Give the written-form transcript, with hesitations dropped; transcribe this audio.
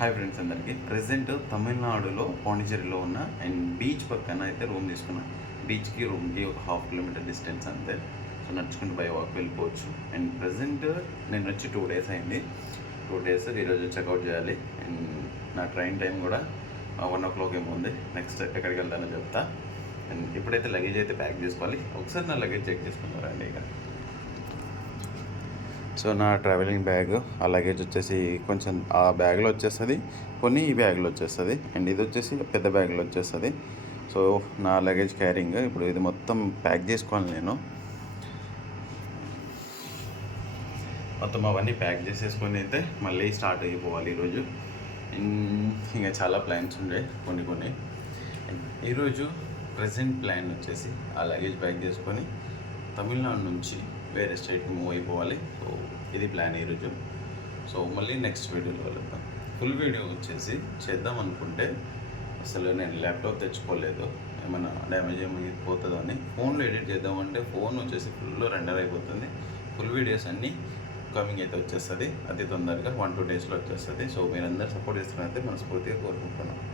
Hi friends అందరికీ. Present తమిళనాడులో పాండిచేరిలో ఉన్న అండ్ బీచ్ పక్కన అయితే రూమ్ తీసుకున్నాను. బీచ్కి రూమ్కి ఒక 1/2 కిలోమీటర్ డిస్టెన్స్ అంతే. సో నడుచుకుంటూ బై వాక్ వెళ్ళిపోవచ్చు. అండ్ ప్రజెంట్ నేను వచ్చి 2 డేస్ అయింది. 2 డేస్ ఈరోజు చెక్అవుట్ చేయాలి. అండ్ నా ట్రైన్ టైం కూడా 1 o'clock ఏమో ఉంది. నెక్స్ట్ ఎక్కడికి వెళ్తానో చెప్తా. అండ్ ఇప్పుడైతే లగేజ్ అయితే ప్యాక్ చేసుకోవాలి. ఒకసారి నా లగేజ్ చెక్ చేసుకున్నారండి. ఇక సో నా ట్రావెలింగ్ బ్యాగ్, ఆ లగేజ్ వచ్చేసి కొంచెం ఆ బ్యాగ్లో వచ్చేస్తుంది, కొన్ని ఈ బ్యాగ్లో వచ్చేస్తుంది, అండ్ ఇది వచ్చేసి పెద్ద బ్యాగ్లో వచ్చేస్తుంది. సో నా లగేజ్ క్యారింగ్ ఇప్పుడు ఇది మొత్తం ప్యాక్ చేసుకోవాలి. నేను మొత్తం అవన్నీ ప్యాక్ చేసేసుకొని అయితే మళ్ళీ స్టార్ట్ అయిపోవాలి ఈరోజు. ఇంకా చాలా ప్లాన్స్ ఉండే కొన్ని. ఈరోజు ప్రజెంట్ ప్లాన్ వచ్చేసి ఆ లగేజ్ ప్యాక్ చేసుకొని తమిళనాడు నుంచి వేరే స్టేట్కి మూవ్ అయిపోవాలి. సో ఇది ప్లాన్ ఈరోజు. సో మళ్ళీ నెక్స్ట్ వీడియోలో వెళ్తాం. ఫుల్ వీడియో వచ్చేసి చేద్దాం అనుకుంటే అసలు నేను ల్యాప్టాప్ తెచ్చుకోలేదు, ఏమైనా డ్యామేజ్ ఏమైపోతుందో అని. ఫోన్లో ఎడిట్ చేద్దామంటే ఫోన్ వచ్చేసి ఫుల్ రెండర్ అయిపోతుంది. ఫుల్ వీడియోస్ అన్నీ కమింగ్ అయితే వచ్చేస్తుంది, అతి తొందరగా 1-2 డేస్లో వచ్చేస్తుంది. సో మీరందరూ సపోర్ట్ చేస్తున్నారైతే మనస్ఫూర్తిగా కోరుకుంటున్నాను.